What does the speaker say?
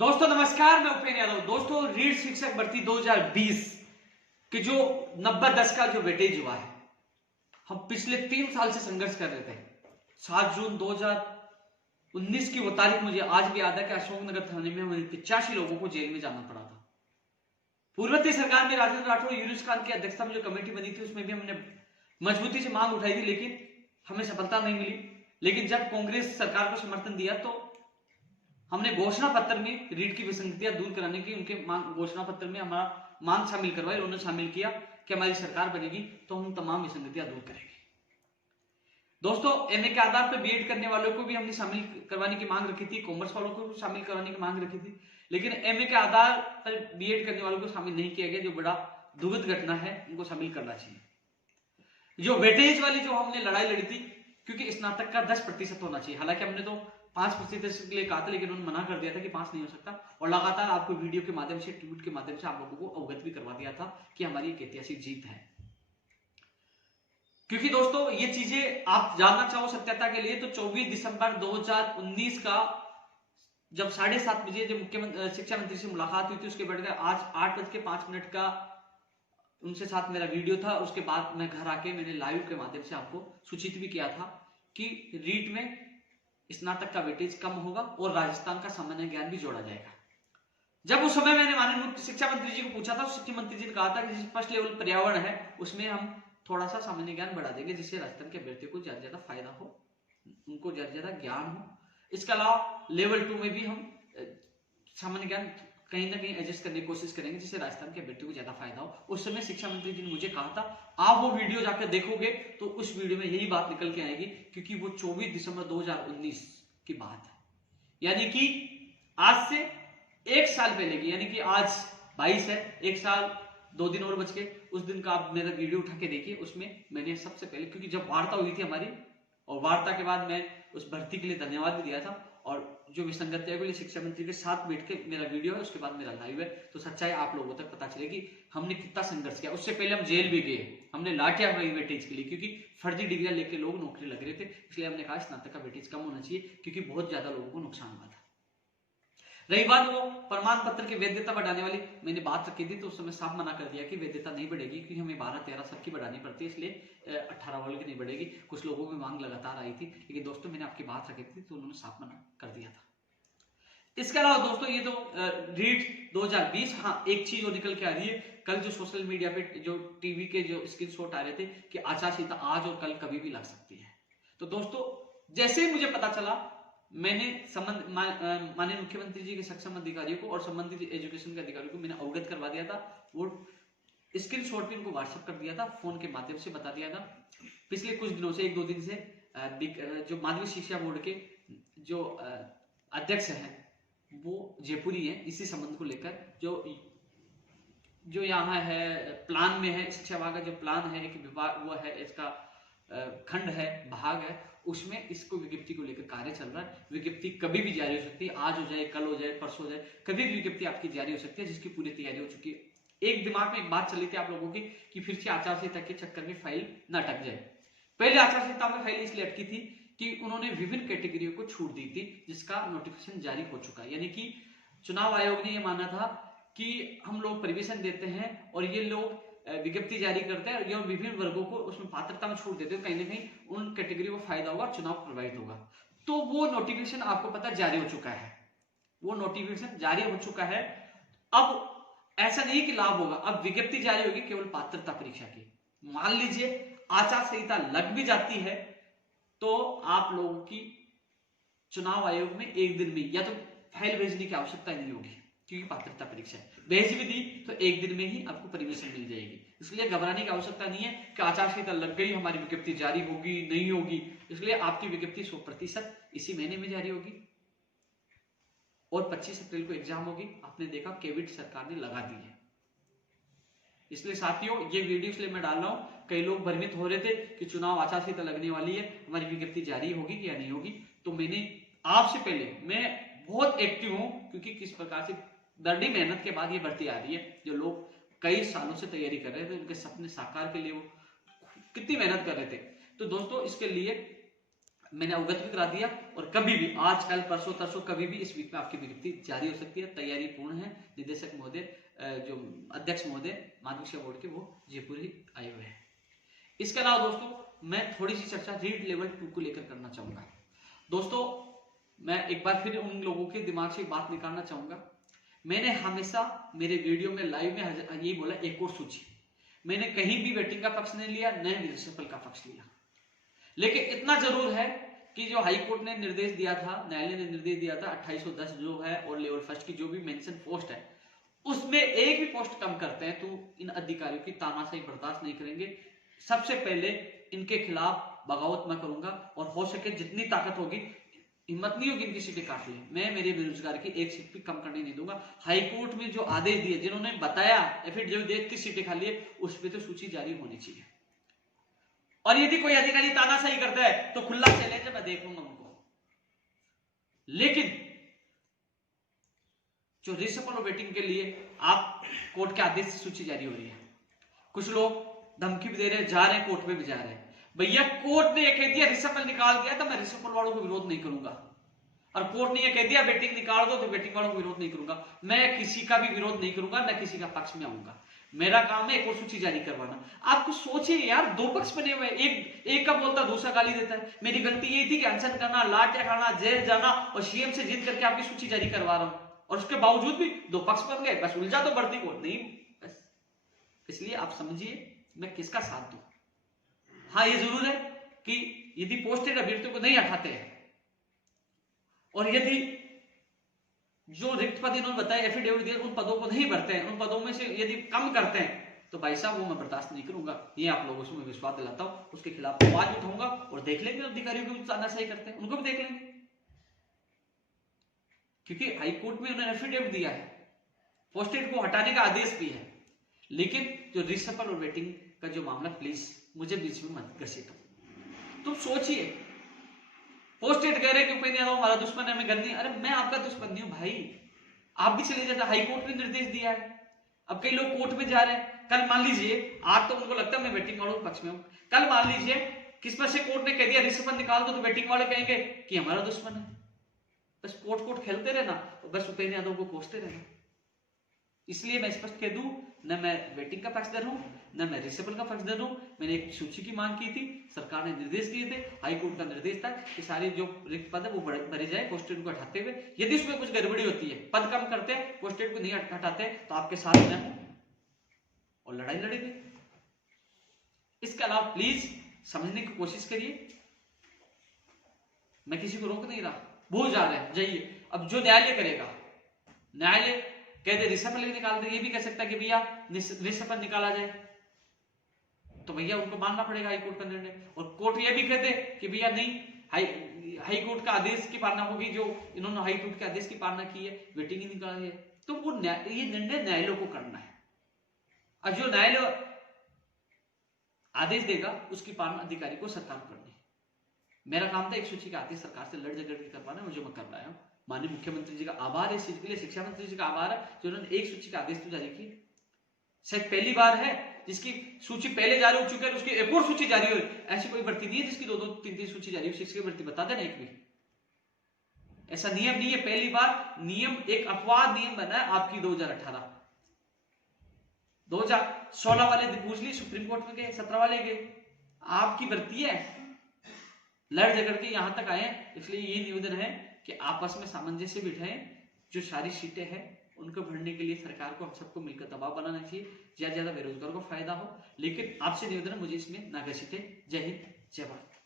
दोस्तों नमस्कार, मैं उपेंद्र यादव। दोस्तों रीट शिक्षक भर्ती 2020 के जो 90-10 का जो वेटेज हुआ है, हम पिछले 3 साल से संघर्ष कर रहे थे। 7 जून 2019 की वो तारीख मुझे आज भी याद है कि अशोकनगर थाने में हमें 85 लोगों को जेल में जाना पड़ा था। पूर्ववर्ती सरकार में राजेंद्र राठौड़ यूनुस खान की अध्यक्षता में जो कमेटी बनी थी उसमें भी हमने मजबूती से मांग उठाई थी, लेकिन हमें सफलता नहीं मिली। लेकिन जब कांग्रेस सरकार को समर्थन दिया तो हमने घोषणा पत्र में रीट की विसंगतियां दूर कराने की उनके घोषणा पत्र में हमारा मांग शामिल करवाई। उन्होंने शामिल किया कि हमारी सरकार बनेगी तो हम तमाम विसंगतियां दूर करेंगे। दोस्तों एमए के आधार पर बीएड करने वालों को भी हमने शामिल करवाने की मांग रखी थी, कॉमर्स वालों को भी शामिल करवाने की मांग रखी थी, लेकिन एमए के आधार पर बीएड करने वालों को शामिल नहीं किया गया, जो बड़ा दुखद घटना है। उनको शामिल करना चाहिए। जो वेटेज वाली जो हमने लड़ाई लड़ी थी, क्योंकि स्नातक का 10% होना चाहिए, हालांकि हमने तो 5% के लिए कहा था, लेकिन उन्होंने मना कर दिया था कि 5 नहीं हो सकता। और लगातार आपको वीडियो के माध्यम से, ट्वीट के माध्यम से आप लोगों को अवगत भी करवा दिया था कि हमारी एक ऐतिहासिक जीत है। क्योंकि दोस्तों ये चीजें आप जानना चाहो सत्यता के लिए तो 24 दिसंबर 2019 का जब 7:30 बजे जब मुख्यमंत्री शिक्षा मंत्री से मुलाकात हुई थी, उसके बाद आज 8:05 का उनसे साथ मेरा वीडियो था। उसके बाद मैं घर आके मैंने लाइव के माध्यम से आपको सूचित भी किया था कि रीट में स्नातक का वेटेज कम होगा और राजस्थान का सामान्य ज्ञान भी जोड़ा जाएगा। जब उस समय मैंने माननीय शिक्षा मंत्री जी को पूछा था, शिक्षा मंत्री जी ने कहा था कि जिस फर्स्ट लेवल पर्यावरण है उसमें हम थोड़ा सा सामान्य ज्ञान बढ़ा देंगे, जिससे राजस्थान के अभ्यर्थियों को ज्यादा फायदा हो, उनको ज्यादा ज्ञान हो। इसके अलावा लेवल 2 में भी हम सामान्य ज्ञान कहीं ना कहीं एडजस्ट करने की कोशिश करेंगे, जिससे राजस्थान के अभ्यर्थियों को ज्यादा फायदा हो। उस समय शिक्षा मंत्री जी ने मुझे कहा था, आप वो वीडियो जाकर देखोगे तो उस वीडियो में यही बात निकल के आएगी, क्योंकि वो 24 दिसंबर 2019 की बात है, यानी कि आज से 1 साल पहले की, यानी कि आज 22 है, 1 साल 2 दिन और बच के। उस दिन का आप मेरा वीडियो उठा के देखिए, उसमें मैंने सबसे पहले, क्योंकि जब वार्ता हुई थी हमारी और वार्ता के बाद मैं उस भर्ती के लिए धन्यवाद भी दिया था, और जो विसंगतियां के लिए शिक्षा मंत्री के साथ बैठ के मेरा वीडियो है, उसके बाद मेरा लाइव है, तो सच्चाई आप लोगों तक पता चलेगी हमने कितना संघर्ष किया। उससे पहले हम जेल भी गए, हमने लाठियां भाई वेटेज के लिए, क्योंकि फर्जी डिग्रियां लेके लोग नौकरी लग रहे थे, इसलिए हमने कहा स्नातक का वेटेज कम होना चाहिए, क्योंकि बहुत ज्यादा लोगों को नुकसान हुआ था। रही बात वो प्रमाण पत्र की वैधता बढ़ाने वाली, मैंने बात रखी थी तो उस समय साफ मना कर दिया कि वैधता नहीं बढ़ेगी, क्योंकि हमें 12-13 साल की बढ़ानी पड़ती है, इसलिए 18 वालों की नहीं बढ़ेगी। कुछ लोगों की मांग लगातार आई थी, लेकिन दोस्तों मैंने आपकी बात रखी थी तो उन्होंने साफ मना कर दिया था। इसके अलावा दोस्तों ये तो रीट 2020, हाँ एक चीज और निकल के आ रही है। कल जो सोशल मीडिया पे जो टीवी के जो स्क्रीनशॉट आ रहे थे कि आचार संहिता आज और कल कभी भी लग सकती है, तो दोस्तों जैसे ही मुझे पता चला, मैंने माननीय मुख्यमंत्री जी के सक्षम अधिकारियों को और संबंधित एजुकेशन के अधिकारियों को मैंने अवगत करवा दिया था। वो स्क्रीनशॉट भी उनको व्हाट्सएप कर दिया था, फोन के माध्यम से बता दिया था। पिछले कुछ दिनों से, 1-2 दिन से जो माध्यमिक शिक्षा बोर्ड के जो अध्यक्ष हैं वो जयपुरी है, इसी संबंध को लेकर जो यहाँ है प्लान में है, शिक्षा विभाग का जो प्लान है, एक विभाग वो है, इसका खंड है, भाग है, उसमें इसको विज्ञप्ति को लेकर कार्य चल रहा है। विज्ञप्ति कभी भी जारी हो सकती है, आज हो जाए, कल हो जाए, परसों हो जाए, कभी भी विज्ञप्ति आपकी जारी हो सकती है, जिसकी पूरी तैयारी हो चुकी है। एक दिमाग में एक बात चली थी आप लोगों की कि फिर से आचार संहिता के चक्कर में फाइल न अटक जाए। पहले आचार संहिता में फाइल इसलिए अटकी थी कि उन्होंने विभिन्न कैटेगरियों को छूट दी थी, जिसका नोटिफिकेशन जारी हो चुका है। यानी कि चुनाव आयोग ने यह माना था कि हम लोग परमिशन देते हैं और ये लोग विज्ञप्ति जारी करते हैं और ये विभिन्न वर्गों को उसमें पात्रता में छूट देते हैं, कहीं ना कहीं उन कैटेगरी को फायदा होगा और चुनाव प्रभावित होगा। तो वो नोटिफिकेशन आपको पता जारी हो चुका है, वो नोटिफिकेशन जारी हो चुका है। अब ऐसा नहीं कि लाभ होगा, अब विज्ञप्ति जारी होगी केवल पात्रता परीक्षा की। मान लीजिए आचार संहिता लग भी जाती है तो आप लोगों की चुनाव आयोग में 1 दिन में या तो फाइल भेजने की आवश्यकता नहीं होगी, क्योंकि पात्रता परीक्षा है। भेज भी दी तो 1 दिन में ही आपको परमिशन मिल जाएगी, इसलिए घबराने की आवश्यकता नहीं है कि आचार संहिता लग गई, हमारी विज्ञप्ति जारी होगी नहीं होगी। इसलिए आपकी विज्ञप्ति 100% इसी महीने में जारी होगी और 25 अप्रैल को एग्जाम होगी। आपने देखा कोविड सरकार ने लगा दी है, इसलिए साथियों ये वीडियो इसलिए मैं डाल रहा हूं, कई लोग भ्रमित हो रहे थे कि चुनाव आचार संहिता लगने वाली है, हमारी विज्ञप्ति जारी होगी या नहीं होगी। तो मैंने आपसे पहले, मैं बहुत एक्टिव हूं, क्योंकि किस प्रकार से दर्दी मेहनत के बाद ये भर्ती आ रही है। जो लोग कई सालों से तैयारी कर रहे थे, उनके सपने साकार के लिए वो कितनी मेहनत कर रहे थे। तो दोस्तों इसके लिए मैंने अवगत भी करा दिया, और कभी भी आज कल परसों तरसों कभी भी इस वीक में आपकी विज्ञप्ति जारी हो सकती है। तैयारी पूर्ण है। निदेशक महोदय, जो अध्यक्ष महोदय माध्यमिक शिक्षा बोर्ड के, वो जयपुर ही आए हुए हैं। इसके अलावा दोस्तों मैं थोड़ी सी चर्चा रीड लेवल 2 को लेकर करना चाहूंगा। दोस्तों मैं एक बार फिर उन लोगों के दिमाग से बात निकालना चाहूंगा, मैंने हमेशा मेरे वीडियो में लाइव में यही बोला, एक और सूची। मैंने कहीं भी वेटिंग का पक्ष नहीं लिया, न रिसफल का पक्ष लिया। लेकिन इतना जरूर है कि जो हाई कोर्ट ने निर्देश दिया था, न्यायालय ने निर्देश दिया था 2810 जो है और लेवल फर्स्ट की जो भी मेंशन पोस्ट है, उसमें एक भी पोस्ट कम करते हैं तो इन अधिकारियों की तानाशाही बर्दाश्त नहीं करेंगे। सबसे पहले इनके खिलाफ बगावत मैं करूंगा, और हो सके जितनी ताकत होगी, हिम्मत नहीं होगी इनकी सीटें काट ली, मैं मेरे बेरोजगार की एक सीट भी कम करने नहीं दूंगा। हाईकोर्ट में जो आदेश दिए, जिन्होंने बताया एफिडेविट जो 30 सीटें खाली है, उस पर तो सूची जारी होनी चाहिए। और यदि कोई अधिकारी तानाशाही करता है तो खुला चैलेंज है, मैं देख लूंगा उनको। लेकिन जो रिसफल और वेटिंग के लिए आप कोर्ट के आदेश से सूची जारी हो रही है, कुछ लोग धमकी भी दे रहे हैं, जा रहे हैं कोर्ट में भी जा रहे हैं। भैया कोर्ट ने यह कह दिया रिसफल निकाल दिया तो मैं रिसफल वालों को विरोध नहीं करूंगा, और कोर्ट ने यह कह दिया वेटिंग निकाल दो तो वेटिंग वालों को विरोध नहीं करूंगा। मैं किसी का भी विरोध नहीं करूंगा, न किसी का पक्ष में आऊंगा। मेरा काम है एक और सूची जारी करवाना। आपको सोचिए यार, दो पक्ष बने हुए, एक का बोलता दूसरा गाली देता है। मेरी गलती ये थी कि अनशन करना, लाठियां खाना, जेल जाना, और सीएम से जिद करके आपकी सूची जारी करवा रहा हूं, और उसके बावजूद भी दो पक्ष बन गए। बस उलझा तो बढ़ती को नहीं, बस इसलिए आप समझिए मैं किसका साथ दूं। हाँ ये जरूर है कि यदि पोस्टेड अभ्यर्थियों को नहीं हटाते हैं, और यदि जो रिक्त पद इन्होंने बताया एफिडेविट दिया उन पदों को नहीं भरते हैं, उन पदों में से यदि कम करते हैं, तो भाई साहब वो मैं बर्दाश्त नहीं करूंगा। ये आप लोगों से मैं विश्वास दिलाता हूं। उसके खिलाफ आवाज उठाऊंगा, और देख लेंगे अधिकारियों को भी तानाशाही करते हैं उनको भी देख लेंगे, क्योंकि हाईकोर्ट में उन्होंने एफिडेविट दिया है, पोस्टेड को हटाने का आदेश भी है। लेकिन जो रिसफल और वेटिंग का जो मामला, प्लीज मुझे बीच में मत घसीटो। तुम सोचिए, पोस्टेड कह रहे कि उपेंद्र यादव हमारा दुश्मन है, हमें घर नहीं। अरे मैं आपका दुश्मन नहीं हूं भाई, आप भी चले जाते। हाईकोर्ट ने निर्देश दिया है, अब कई लोग कोर्ट में जा रहे हैं। कल मान लीजिए, आज तो उनको लगता है मैं वेटिंग वालों के पक्ष में हूं, कल मान लीजिए किस पर से कोर्ट ने कह दिया रिसफल निकाल दो, तो वेटिंग वाले कहेंगे कि हमारा दुश्मन है। बस कोर्ट खेलते रहना, बस उपेंद्र यादव को कोसते रहना। इसलिए मैं स्पष्ट कह दूं, न मैं वेटिंग का पक्षधर हूं, न मैं रिसफल का पक्षधर हूं। मैंने एक सूची की मांग की थी, सरकार ने निर्देश दिए थे, हाईकोर्ट का निर्देश था कि सारे जो रिक्त पद है वो भरे जाए पोस्टेड को हटाते हुए। यदि उसमें कुछ गड़बड़ी होती है, पद कम करते हैं, पोस्टेड को नहीं हटाते, तो आपके साथ मैं हूं और लड़ाई लड़ेंगे। इसके अलावा प्लीज समझने की कोशिश करिए, मैं किसी को रोक नहीं रहा, भूल जा रहे हैं जाइए। अब जो न्यायालय करेगा, न्यायालय कह दे रिसफल निकाल दे, ये भी कह सकता है कि भैया रिसफल निकाला जाए, तो भैया उनको मानना पड़ेगा हाईकोर्ट का निर्णय। और कोर्ट ये भी कहते कि भैया नहीं, हाईकोर्ट का आदेश की पालना होगी, जो इन्होंने हाईकोर्ट के आदेश की पालना की है, वेटिंग ही निकाली है, तो वो ये निर्णय न्यायालय को करना है। और जो न्यायालय आदेश देगा उसकी पालना अधिकारी को सरकार को करनी है। मेरा काम था एक सूची का आदेश सरकार से लड़ झगड़ के करवाना, जो मैं कर रहा हूं। माननीय मुख्यमंत्री जी का आभार है इस चीज के लिए, शिक्षा मंत्री जी का आभार है जो उन्होंने एक सूची का आदेश तो जारी की। शायद पहली बार है जिसकी सूची पहले जारी हो चुकी है, उसकी एक और सूची जारी हो। ऐसी कोई भर्ती नहीं है जिसकी 2-2, 3-3 सूची जारी हो। शिक्षक की भर्ती बता देना एक भी, ऐसा नियम नहीं है, पहली बार नियम, एक अपवाद नियम बना है आपकी 2018। 2016 वाले पूछ ली, सुप्रीम कोर्ट में गए, 17 वाले गए, आपकी भर्ती है, लड़ झगड़ के यहां तक आए। इसलिए ये निवेदन है कि आपस में सामंजस्य बिठाएं, जो सारी सीटें हैं उनको भरने के लिए सरकार को, हम सबको मिलकर दबाव बनाना चाहिए, ज्यादा से ज्यादा बेरोजगार को फायदा हो। लेकिन आपसे निवेदन है, मुझे इसमें ना घसीटे। जय हिंद, जय भारत।